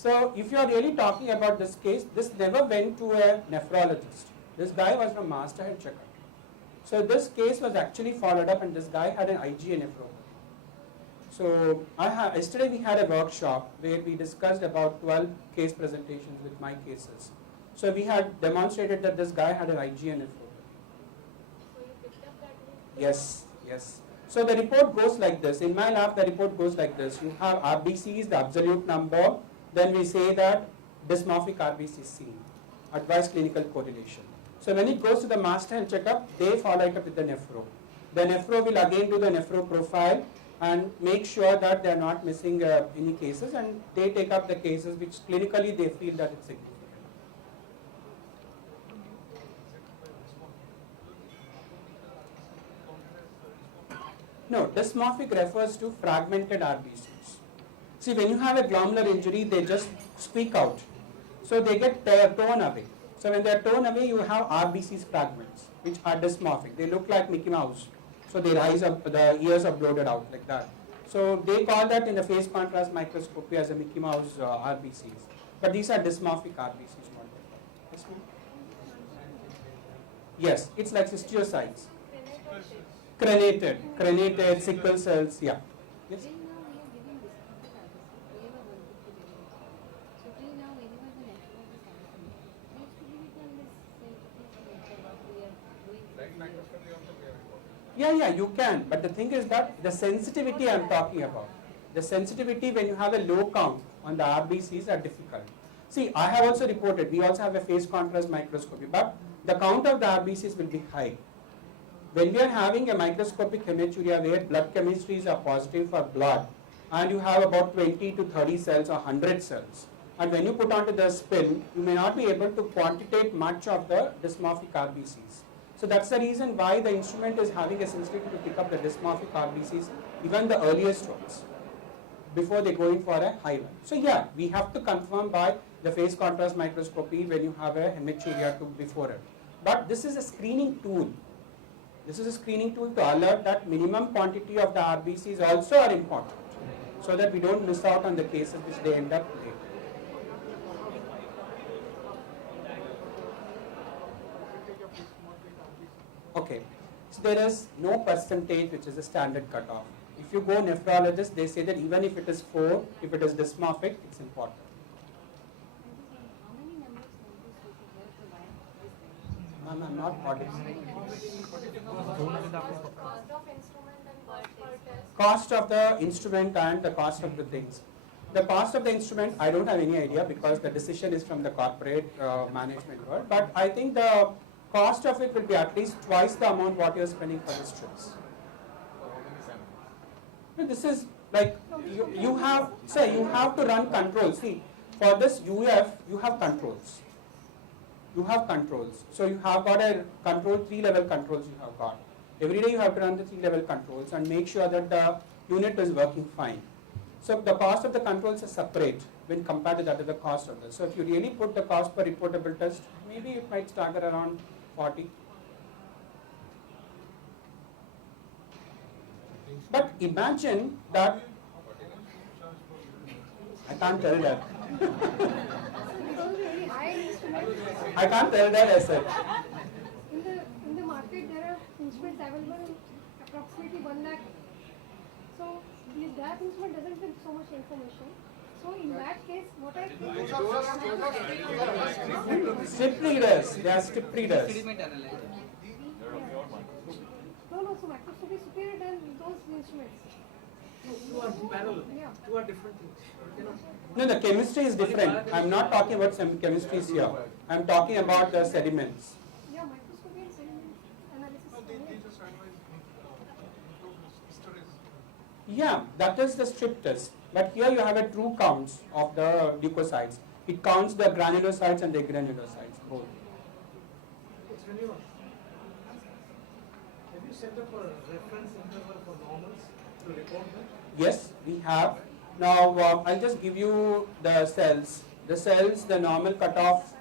So if you are really talking about this case, this never went to a nephrologist. This guy was from master head checkup. So this case was actually followed up, and this guy had an IgA nephropathy. So yesterday we had a workshop where we discussed about 12 case presentations with my cases. So we had demonstrated that this guy had an IgA nephropathy. So you picked up that link? Yes, yes. So the report goes like this. In my lab, the report goes like this. You have RBCs, the absolute number. Then we say that dysmorphic RBC seen, advised clinical correlation. So when it goes to the master health checkup, they follow it up with the nephro. The nephro will again do the nephro profile and make sure that they are not missing any cases, and they take up the cases which clinically they feel that it's significant. No, dysmorphic refers to fragmented RBCs. See, when you have a glomerular injury, they just squeak out. So they get torn away. So when they are torn away, you have RBCs fragments, which are dysmorphic. They look like Mickey Mouse. So they rise up, the ears are bloated out like that. So they call that in the phase contrast microscopy as a Mickey Mouse RBCs. But these are dysmorphic RBCs, not different. Yes, ma'am? Yes, it's like histiocytes. Crenated, sickle cells, yeah. Yes? Yeah, you can. But the thing is that the sensitivity I am talking about, the sensitivity when you have a low count on the RBCs are difficult. See, I have also reported, we also have a phase contrast microscopy, but the count of the RBCs will be high. When we are having a microscopic hematuria where blood chemistries are positive for blood, and you have about 20 to 30 cells or 100 cells, and when you put onto the spin, you may not be able to quantitate much of the dysmorphic RBCs. So that's the reason why the instrument is having a sensitivity to pick up the dysmorphic RBCs, even the earliest ones, before they go in for a high one. So yeah, we have to confirm by the phase contrast microscopy when you have a hematuria to before it. But this is a screening tool. This is a screening tool to alert that minimum quantity of the RBCs also are important, so that we don't miss out on the cases which they end up late. Okay, so there is no percentage which is a standard cutoff. If you go nephrologist, they say that even if it is 4, if it is dysmorphic, it's important. Ma'am, I'm not audible. Cost of the instrument and the cost of the things. The cost of the instrument, I don't have any idea because the decision is from the corporate management world. But I think the cost of it will be at least twice the amount what you're spending for the strips. This is like you have to run controls. See, for this UF you have controls. You have controls. So you have got a control, 3-level controls you have got. Every day you have to run the 3-level controls and make sure that the unit is working fine. So the cost of the controls is separate when compared to that of the cost of this. So if you really put the cost per reportable test, maybe it might stagger around 40. But imagine that, I can't tell that. I can't tell that, I said. In the market, there are instruments available approximately 1 lakh. So that instrument doesn't give so much information. So in that case, what I think strip readers, they are strip readers. No, so microscopy is superior than those instruments. Two are parallel. Yeah. Two are different things. No, the chemistry is different. I'm not talking about some chemistries here. I'm talking about the sediments. Yeah, microscopy and sediment analysis. They just analyze histories. Yeah, that is the strip test. But here you have a true counts of the leukocytes. It counts the granulocytes and the granulocytes both. Shrinivas, have you set up a reference interval for normals to report them? Yes, we have. Now I'll just give you the cells. The cells, the normal cutoff,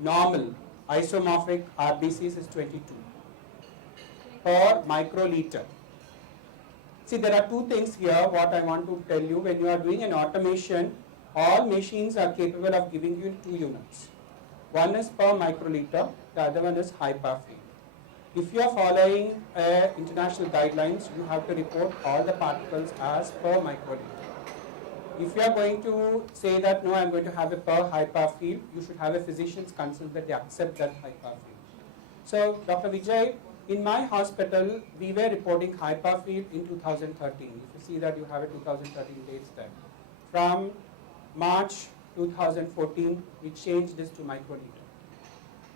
normal isomorphic RBCs is 22 per microliter. See, there are two things here what I want to tell you. When you are doing an automation, all machines are capable of giving you 2 units. One is per microliter, the other one is high power field. If you are following international guidelines, you have to report all the particles as per microliter. If you are going to say that no, I am going to have a per high power field, you should have a physician's consent that they accept that high power field. So, Dr. Vijay, in my hospital, we were reporting high power field in 2013. If you see that you have a 2013 dates there. From March 2014, we changed this to microliter.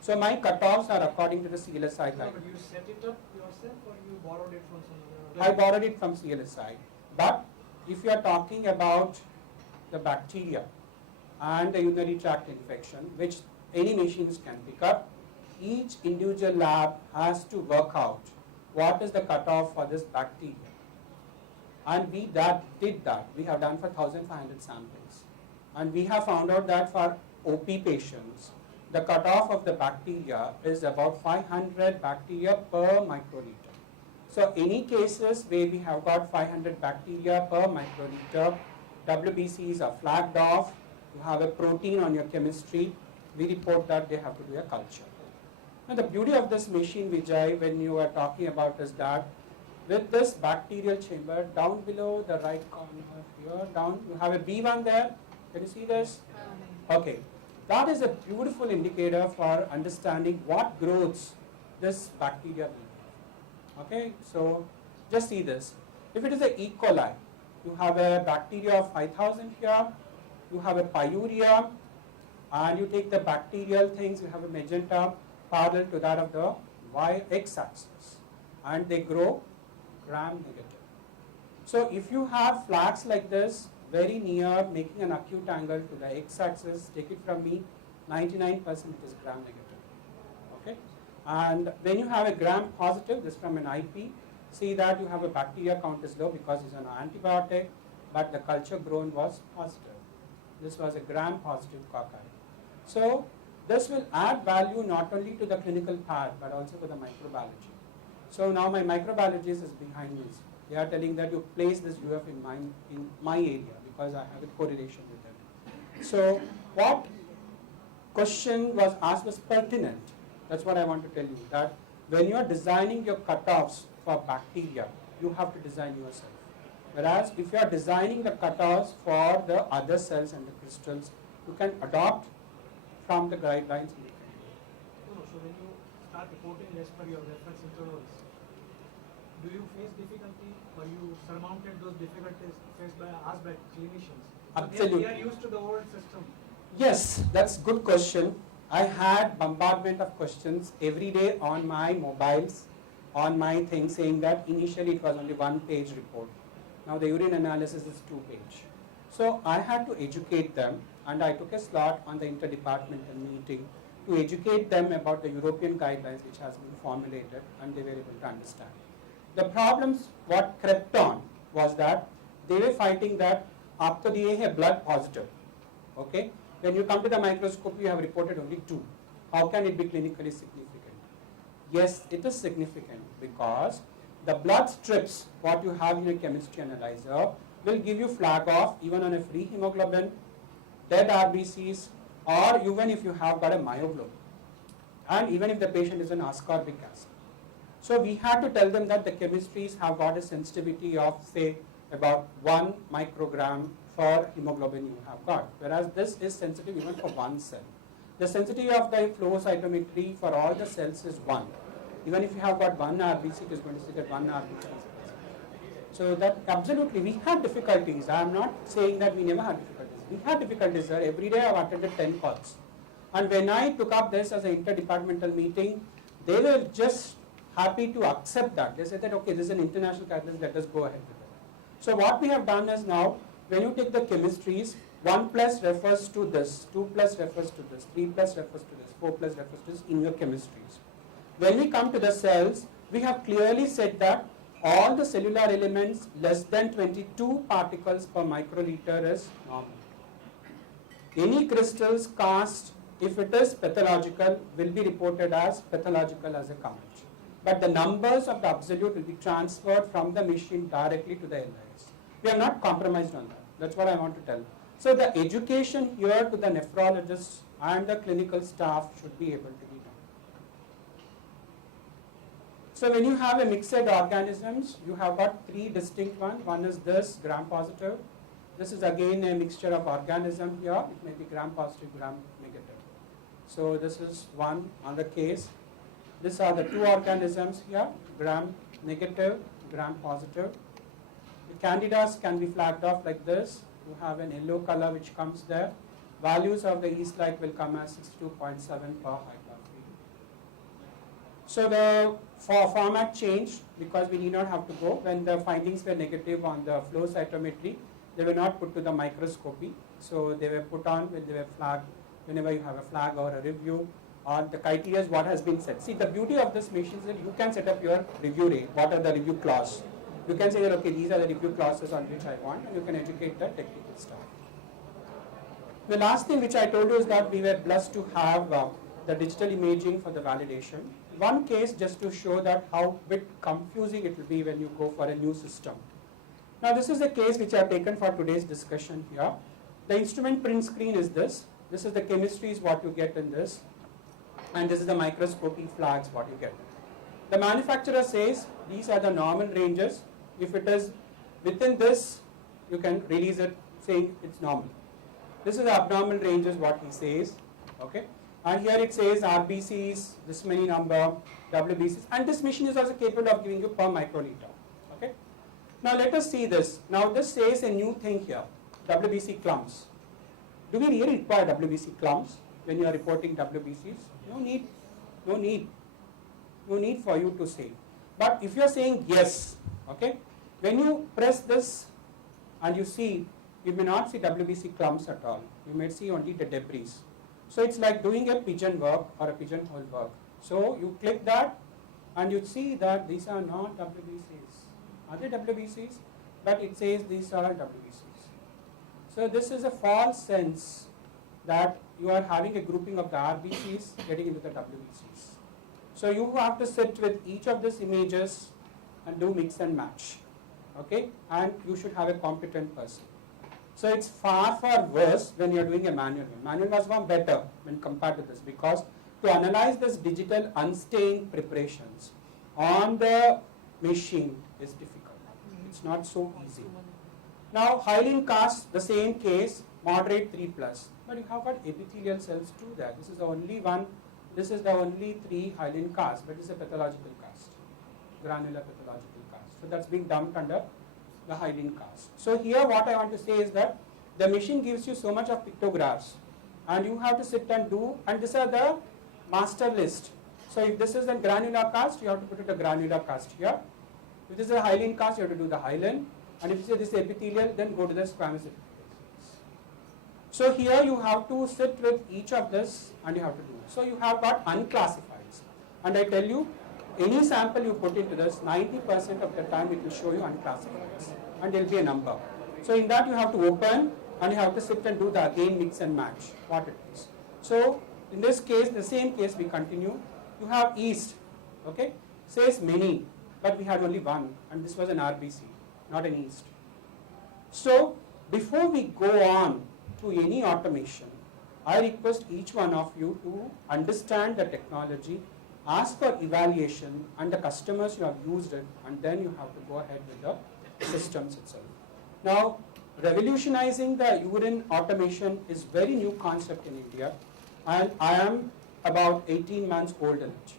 So my cutoffs are according to the CLSI No, guidelines. but you set it up yourself or you borrowed it from some I other? borrowed it from CLSI. But if you are talking about the bacteria and the urinary tract infection, which any machines can pick up, each individual lab has to work out what is the cutoff for this bacteria. And we did that. We have done for 1,500 samples. And we have found out that for OP patients, the cutoff of the bacteria is about 500 bacteria per microliter. So any cases where we have got 500 bacteria per microliter, WBCs are flagged off, you have a protein on your chemistry, we report that they have to do a culture. Now the beauty of this machine, Vijay, when you are talking about is that with this bacterial chamber, down below the right corner here, down, you have a B1 there. Can you see this? Okay. That is a beautiful indicator for understanding what growths this bacteria will. Okay, so just see this. If it is a E. coli, you have a bacteria of 5,000 here, you have a pyuria, and you take the bacterial things, you have a magenta parallel to that of the y-x-axis, and they grow gram-negative. So if you have flags like this, very near, making an acute angle to the x-axis, take it from me, 99% it is gram-negative. Okay, and when you have a gram-positive, this from an IP, see that you have a bacteria count is low because it's an antibiotic, but the culture grown was positive. This was a gram-positive cocci. So this will add value not only to the clinical part, but also for the microbiology. So now my microbiologist is behind me. They are telling that you place this UF in my area because I have a correlation with them. So what question was asked was pertinent. That's what I want to tell you, that when you are designing your cutoffs for bacteria, you have to design yourself. Whereas if you are designing the cutoffs for the other cells and the crystals, you can adopt from the guidelines. No, so when you start reporting as per your reference intervals, do you face difficulty or you surmounted those difficulties faced by us by clinicians? So Absolutely. They are used to the old system. Yes, that's good question. I had bombardment of questions every day on my mobiles, on my thing, saying that initially it was only 1-page report. Now the urine analysis is 2-page. So I had to educate them, and I took a slot on the interdepartmental meeting to educate them about the European guidelines which has been formulated, and they were able to understand. The problems what crept on was that they were fighting that after the blood positive. Okay, when you come to the microscope, you have reported only 2. How can it be clinically significant? Yes, it is significant because the blood strips, what you have in your chemistry analyzer, will give you flag off even on a free hemoglobin, dead RBCs, or even if you have got a myoglobin, and even if the patient is on ascorbic acid. So we had to tell them that the chemistries have got a sensitivity of say about 1 microgram for hemoglobin you have got, whereas this is sensitive even for 1 cell. The sensitivity of the flow cytometry for all the cells is 1. Even if you have got 1 RBC, it is going to say that 1 RBC is present. So that absolutely we had difficulties. I am not saying that we never had difficulties. We had difficulties, sir. Every day I have attended 10 calls. And when I took up this as an interdepartmental meeting, they were just happy to accept that. They said that, okay, this is an international guidelines, let us go ahead with it. So what we have done is now, when you take the chemistries, 1 plus refers to this, 2 plus refers to this, 3 plus refers to this, 4 plus refers to this in your chemistries. When we come to the cells, we have clearly said that all the cellular elements less than 22 particles per microliter is normal. Any crystals cast, if it is pathological, will be reported as pathological as a count. But the numbers of the absolute will be transferred from the machine directly to the LIS. We are not compromised on that. That's what I want to tell. So the education here to the nephrologists and the clinical staff should be able to be done. So when you have a mixed organisms, you have got three distinct ones. One is this gram positive. This is again a mixture of organism here. It may be gram positive, gram negative. So this is one other case. These are the two organisms here, gram negative, gram positive. The candidas can be flagged off like this. You have an yellow color which comes there. Values of the yeast light will come as 62.7 per hydroxy. So the format changed because we need not have to go. When the findings were negative on the flow cytometry, they were not put to the microscopy. So they were put on when they were flagged, whenever you have a flag or a review, or the criteria is what has been set. See, the beauty of this machine is that you can set up your review rate. What are the review clause? You can say that, okay, these are the review clauses on which I want, and you can educate the technical staff. The last thing which I told you is that we were blessed to have the digital imaging for the validation. One case just to show that how bit confusing it will be when you go for a new system. Now this is the case which I have taken for today's discussion here. The instrument print screen is this. This is the chemistry is what you get in this. And this is the microscopy flags what you get. The manufacturer says these are the normal ranges. If it is within this, you can release it saying it's normal. This is the abnormal ranges what he says. Okay. And here it says RBCs, this many number, WBCs, and this machine is also capable of giving you per microliter. Okay. Now let us see this. Now this says a new thing here, WBC clumps. Do we really require WBC clumps when you are reporting WBCs? No need, no need, no need for you to say. But if you are saying yes, okay, when you press this and you see, you may not see WBC clumps at all. You may see only the debris. So it's like doing a pigeon work or a pigeonhole work. So you click that and you see that these are not WBCs. Are they WBCs? But it says these are WBCs. So this is a false sense that you are having a grouping of the RBCs getting into the WBCs. So you have to sit with each of these images and do mix and match. Okay? And you should have a competent person. So it's far worse when you are doing a manual. Manual was far better when compared to this, because to analyze this digital unstained preparations on the machine is difficult. It's not so easy. Now hyaline cast, the same case, moderate 3+. But you have got epithelial cells too there. This is the only one, this is the only 3 hyaline cast, but it's a pathological cast, granular pathological cast. So that's being dumped under the hyaline cast. So here what I want to say is that the machine gives you so much of pictographs and you have to sit and do, and these are the master list. So if this is a granular cast, you have to put it a granular cast here. If this is a hyaline cast, you have to do the hyaline, and if this is epithelial, then go to the squamous epithelial. So here you have to sit with each of this and you have to do. So you have got unclassifieds, and I tell you, any sample you put into this, 90% of the time it will show you unclassifieds, and there will be a number. So in that you have to open and you have to sit and do the again mix and match what it is. So in this case, the same case we continue. You have yeast, okay, says many, but we had only one, and this was an RBC, not an yeast. So before we go on to any automation, I request each one of you to understand the technology, ask for evaluation and the customers you have used it, and then you have to go ahead with the systems itself. Now, revolutionizing the urine automation is very new concept in India, and I am about 18 months old in it.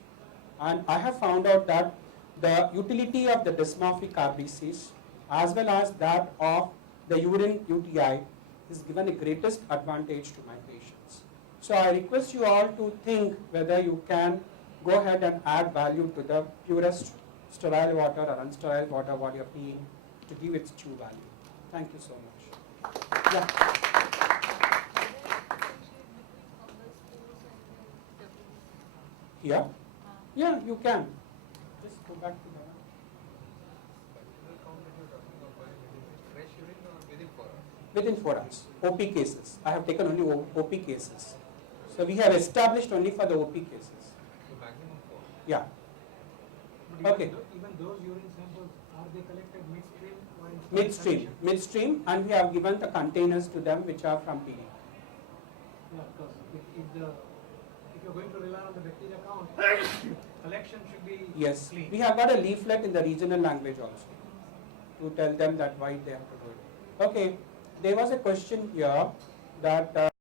And I have found out that the utility of the dysmorphic RBCs as well as that of the urine UTI is given the greatest advantage to my patients. So I request you all to think whether you can go ahead and add value to the purest sterile water or unsterile water what you are peeing to give its true value. Thank you so much. Yeah. Here? Yeah, you can. Just go back to the within 4 hours. OP cases. I have taken only OP cases. So we have established only for the OP cases. Maximum 4. Yeah. But Okay. even those urine samples, are they collected midstream while midstream, and we have given the containers to them which are from PD. Yeah, because if you're going to rely on the bacteria count, collection should be Yes, clean. we have got a leaflet in the regional language also to tell them that why they have to do it. Okay, there was a question here that